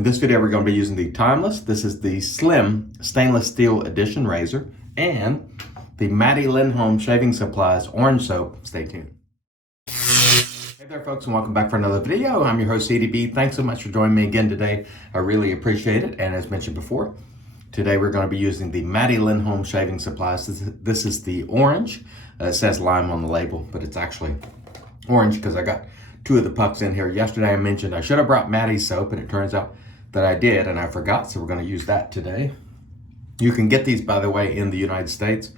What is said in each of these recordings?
In this video, we're going to be using the Timeless. This is the Slim Stainless Steel Edition Razor and the Maddie Lindholm Shaving Supplies Orange Soap. Stay tuned. Hey there, folks, and welcome back for another video. I'm your host, CDB. Thanks so much for joining me again today. I really appreciate it. And as mentioned before, today we're going to be using the Maddie Lindholm Shaving Supplies. This is the orange. It says lime on the label, but it's actually orange because I got two of the pucks in here. Yesterday I mentioned I should have brought Maddie's soap, and it turns out that I did, and I forgot, so we're going to use that today. You can get these, by the way, in the United States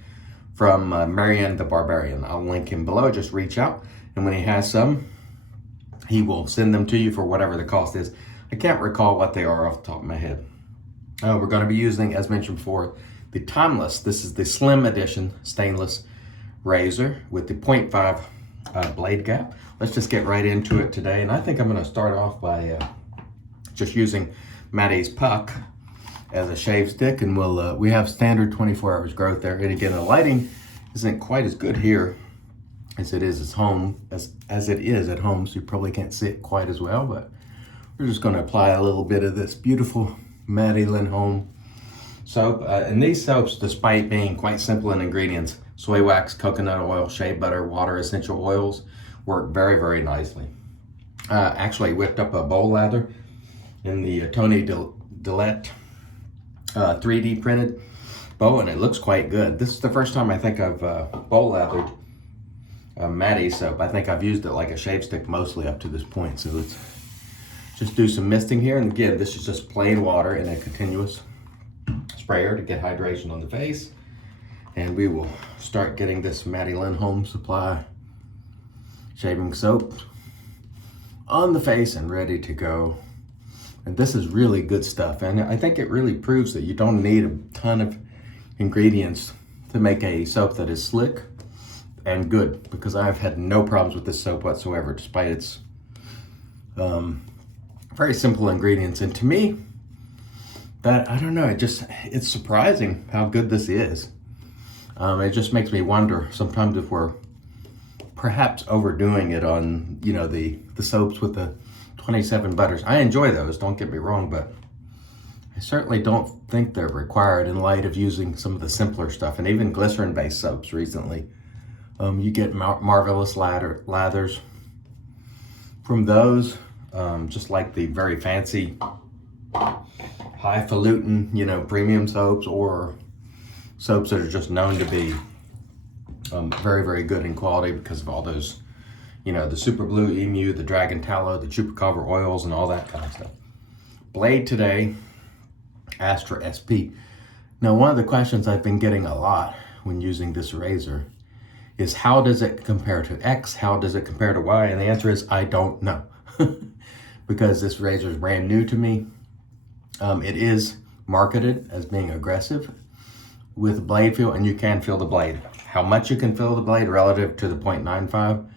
from Marianne the Barbarian. I'll link him below. Just reach out, and when he has some, he will send them to you for whatever the cost is. I can't recall what they are off the top of my head. We're going to be using, as mentioned before, the Timeless. This is the Slim Edition stainless razor with the 0.5 blade gap. Let's just get right into it today, and I think I'm going to start off by just using Maddie's puck as a shave stick, and we have standard 24 hours growth there. And again, the lighting isn't quite as good here as it is at home, as it is at home, so you probably can't see it quite as well, but we're just going to apply a little bit of this beautiful Maddie Lindholm soap. And these soaps, despite being quite simple in ingredients, soy wax, coconut oil, shea butter, water, essential oils, work very, very nicely. Actually whipped up a bowl lather in the Tony Dillette 3D printed bow, and it looks quite good. This is the first time I think I've bowl lathered Maddie's soap. I think I've used it like a shave stick mostly up to this point. So let's just do some misting here. And again, this is just plain water in a continuous sprayer to get hydration on the face. And we will start getting this Maddie Lindholm Supply shaving soap on the face and ready to go. And this is really good stuff, and I think it really proves that you don't need a ton of ingredients to make a soap that is slick and good, because I've had no problems with this soap whatsoever, despite its very simple ingredients. And to me, that, I don't know, it's surprising how good this is. It just makes me wonder sometimes if we're perhaps overdoing it on, you know, the soaps with the 27 butters. I enjoy those, don't get me wrong, but I certainly don't think they're required in light of using some of the simpler stuff, and even glycerin-based soaps recently. You get marvelous lathers from those, just like the very fancy, highfalutin, you know, premium soaps, or soaps that are just known to be very, very good in quality because of all those, you know, the Super Blue Emu, the Dragon Tallow, the Chupacabra oils, and all that kind of stuff. Blade today, Astra SP. Now, one of the questions I've been getting a lot when using this razor is, how does it compare to X? How does it compare to Y? And the answer is, I don't know. Because this razor is brand new to me. It is marketed as being aggressive with blade feel, and you can feel the blade. How much you can feel the blade relative to the 0.95,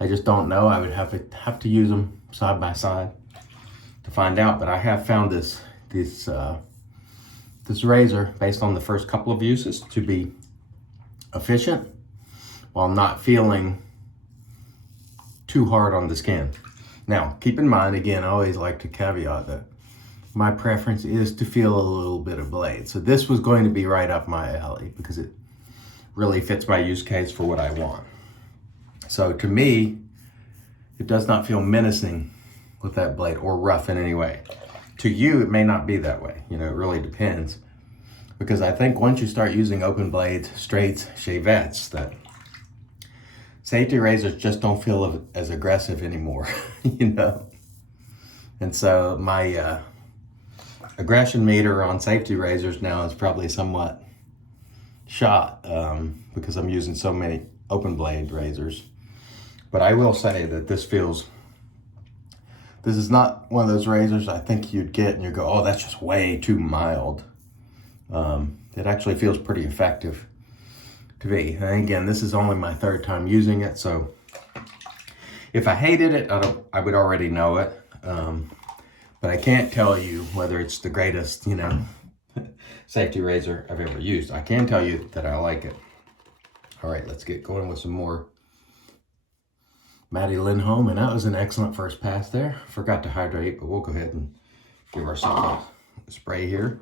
I just don't know. I would have to use them side by side to find out. But I have found this razor, based on the first couple of uses, to be efficient while not feeling too hard on the skin. Now, keep in mind, again, I always like to caveat that my preference is to feel a little bit of blade. So this was going to be right up my alley because it really fits my use case for what I want. So to me, it does not feel menacing with that blade or rough in any way. To you, it may not be that way. You know, it really depends. Because I think once you start using open blades, straights, shavettes, that safety razors just don't feel as aggressive anymore, you know? And so my aggression meter on safety razors now is probably somewhat shot because I'm using so many open blade razors. But I will say that this is not one of those razors I think you'd get and you go, oh, that's just way too mild. It actually feels pretty effective to me. And again, this is only my third time using it, so if I hated it, I would already know it. But I can't tell you whether it's the greatest, you know, safety razor I've ever used. I can tell you that I like it. All right, let's get going with some more Maddie Lindholm, and that was an excellent first pass there. Forgot to hydrate, but we'll go ahead and give ourselves a spray here.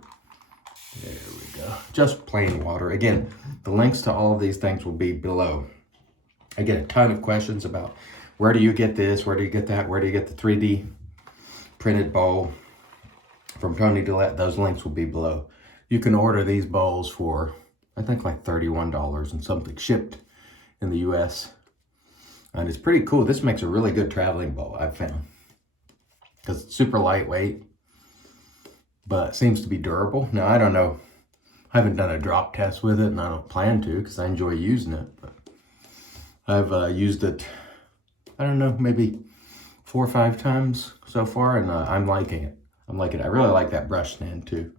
There we go. Just plain water. Again, the links to all of these things will be below. I get a ton of questions about where do you get this, where do you get that, where do you get the 3D printed bowl from Tony Dillette. Those links will be below. You can order these bowls for, I think, like $31 and something, shipped in the US. And it's pretty cool. This makes a really good traveling bowl, I've found, because it's super lightweight, but seems to be durable. Now, I don't know. I haven't done a drop test with it, and I don't plan to because I enjoy using it. But I've used it, I don't know, maybe 4 or 5 times so far, and I'm liking it. I really like that brush stand too.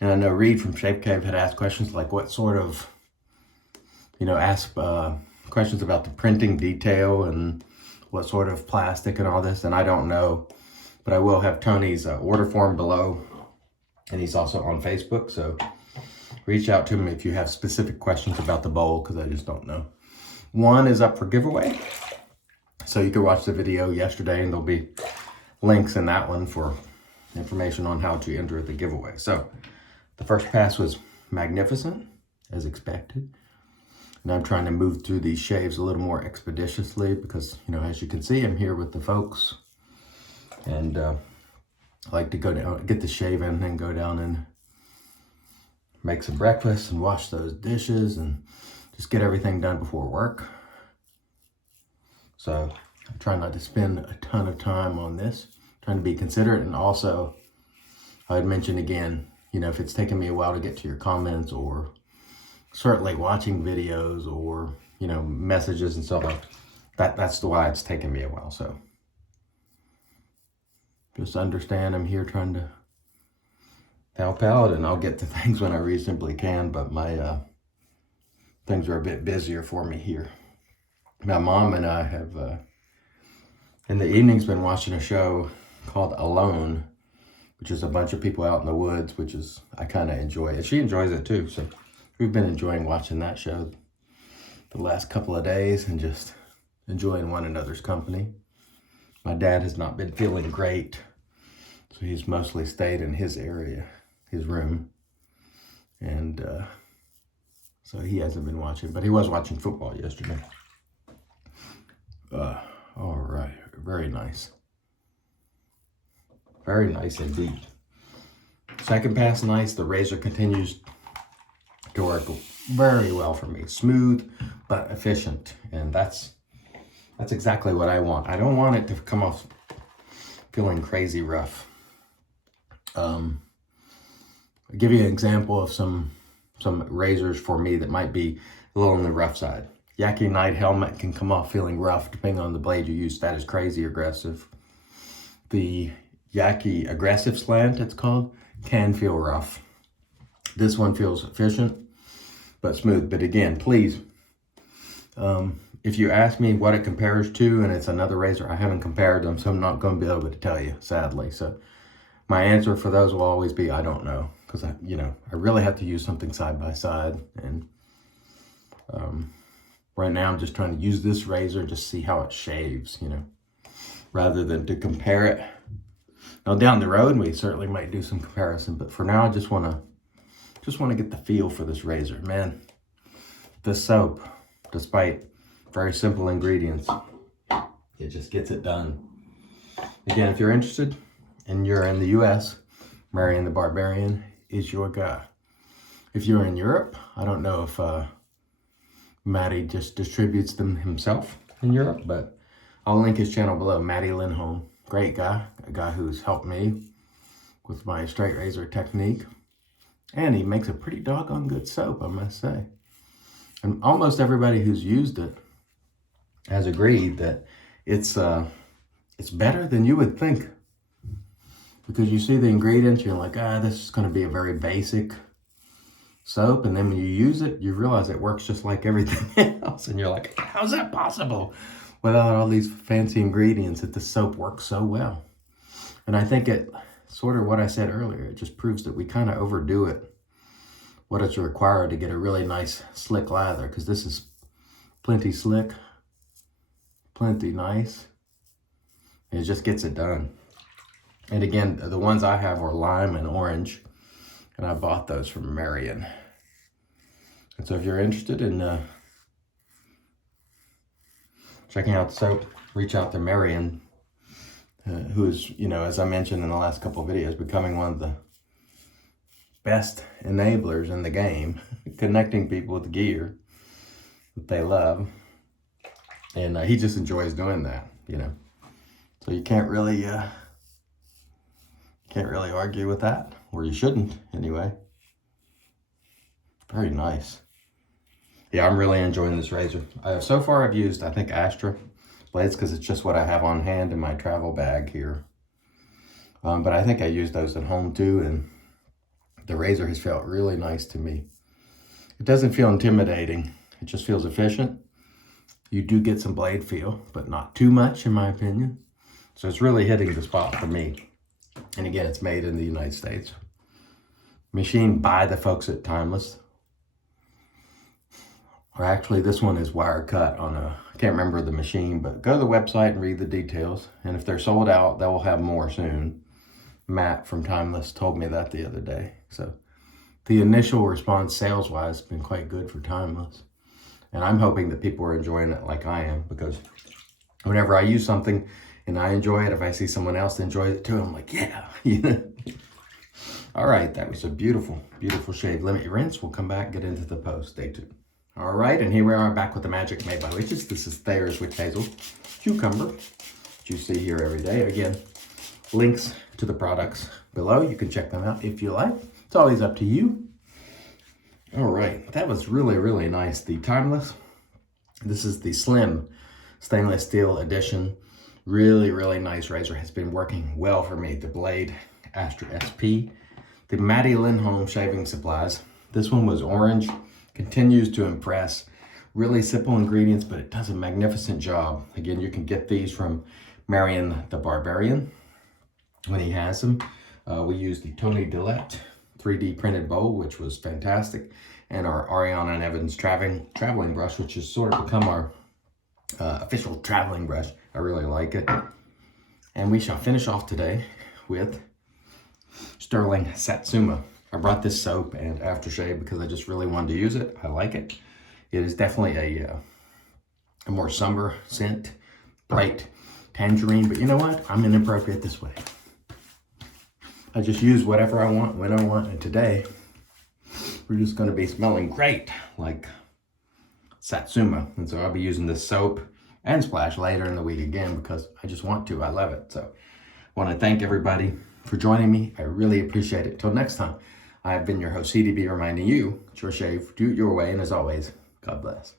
And I know Reed from Shape Cave had asked questions like what sort of, ask questions about the printing detail and what sort of plastic and all this. And I don't know, but I will have Tony's order form below. And he's also on Facebook. So reach out to him if you have specific questions about the bowl, because I just don't know. One is up for giveaway. So you can watch the video yesterday and there'll be links in that one for information on how to enter the giveaway. So the first pass was magnificent, as expected. And I'm trying to move through these shaves a little more expeditiously because, as you can see, I'm here with the folks. And I like to go down, get the shave in, and then go down and make some breakfast and wash those dishes and just get everything done before work. So I'm trying not to spend a ton of time on this, trying to be considerate. And also, I'd mention again, if it's taking me a while to get to your comments, or certainly watching videos, or, messages and stuff like that, that's why it's taking me a while. So just understand I'm here trying to help out, and I'll get to things when I reasonably can, but my things are a bit busier for me here. My mom and I have, in the evenings, been watching a show called Alone, which is a bunch of people out in the woods, which is, I kind of enjoy it. She enjoys it too. So we've been enjoying watching that show the last couple of days and just enjoying one another's company. My dad has not been feeling great, so he's mostly stayed in his area, his room. And so he hasn't been watching, but he was watching football yesterday. All right, very nice. Very nice indeed. Second pass, nice. The razor continues to work very well for me. Smooth, but efficient. And that's exactly what I want. I don't want it to come off feeling crazy rough. I'll give you an example of some razors for me that might be a little on the rough side. Yaki Knight helmet can come off feeling rough depending on the blade you use. That is crazy aggressive. The Yaki aggressive slant, it's called, can feel rough. This one feels efficient but smooth. But again, please, if you ask me what it compares to and it's another razor, I haven't compared them, so I'm not going to be able to tell you, sadly. So my answer for those will always be I don't know, because I really have to use something side by side. And right now I'm just trying to use this razor and just see how it shaves, rather than to compare it. Now down the road, we certainly might do some comparison, but for now, I just want to get the feel for this razor. Man, this soap, despite very simple ingredients, it just gets it done. Again, if you're interested and you're in the US, Marion the Barbarian is your guy. If you're in Europe, I don't know if Matty just distributes them himself in Europe, but I'll link his channel below, Matty Lindholm. Great guy, a guy who's helped me with my straight razor technique. And he makes a pretty doggone good soap, I must say. And almost everybody who's used it has agreed that it's better than you would think. Because you see the ingredients, you're like, this is going to be a very basic soap. And then when you use it, you realize it works just like everything else. And you're like, how's that possible? Without all these fancy ingredients, that the soap works so well. And I think it, sort of what I said earlier, it just proves that we kind of overdo it, what it's required to get a really nice slick lather, because this is plenty slick, plenty nice. And it just gets it done. And again, the ones I have are lime and orange, and I bought those from Marion. And so if you're interested in checking out the soap, reach out to Marion, who is, you know, as I mentioned in the last couple of videos, becoming one of the best enablers in the game, connecting people with gear that they love. And he just enjoys doing that, you know. So you can't really argue with that, or you shouldn't anyway. Very nice. Yeah, I'm really enjoying this razor. So far I've used, I think, Astra blades because it's just what I have on hand in my travel bag here. But I think I use those at home too, and the razor has felt really nice to me. It doesn't feel intimidating. It just feels efficient. You do get some blade feel, but not too much in my opinion. So it's really hitting the spot for me. And again, it's made in the United States. Machined by the folks at Timeless. Or actually, this one is wire cut on I can't remember the machine, but go to the website and read the details. And if they're sold out, they will have more soon. Matt from Timeless told me that the other day. So the initial response sales-wise has been quite good for Timeless. And I'm hoping that people are enjoying it like I am, because whenever I use something and I enjoy it, if I see someone else enjoy it too, I'm like, yeah, you know. All right, that was a beautiful, beautiful shave. Let me rinse. We'll come back, get into the post. Stay tuned. All right, and here we are back with the Magic Made by Witches. This is Thayer's Witch Hazel Cucumber, which you see here every day. Again, links to the products below. You can check them out if you like. It's always up to you. All right, that was really, really nice. The Timeless, this is the Slim Stainless Steel Edition. Really, really nice razor. Has been working well for me. The blade, Astra SP. The Maddie Lindholm Shaving Supplies. This one was orange. Continues to impress. Really simple ingredients, but it does a magnificent job. Again, you can get these from Marion the Barbarian when he has them. We used the Tony Dillette 3D printed bowl, which was fantastic, and our Ariana and Evans traveling brush, which has sort of become our official traveling brush. I really like it. And we shall finish off today with Stirling Satsuma. I brought this soap and aftershave because I just really wanted to use it. I like it. It is definitely a more somber scent, bright tangerine, but you know what? I'm inappropriate this way. I just use whatever I want, when I want, and today we're just going to be smelling great, like Satsuma. And so I'll be using this soap and splash later in the week again because I just want to. I love it. So I want to thank everybody for joining me. I really appreciate it. Till next time, I have been your host, CDB, reminding you, it's your shave, do it your way, and as always, God bless.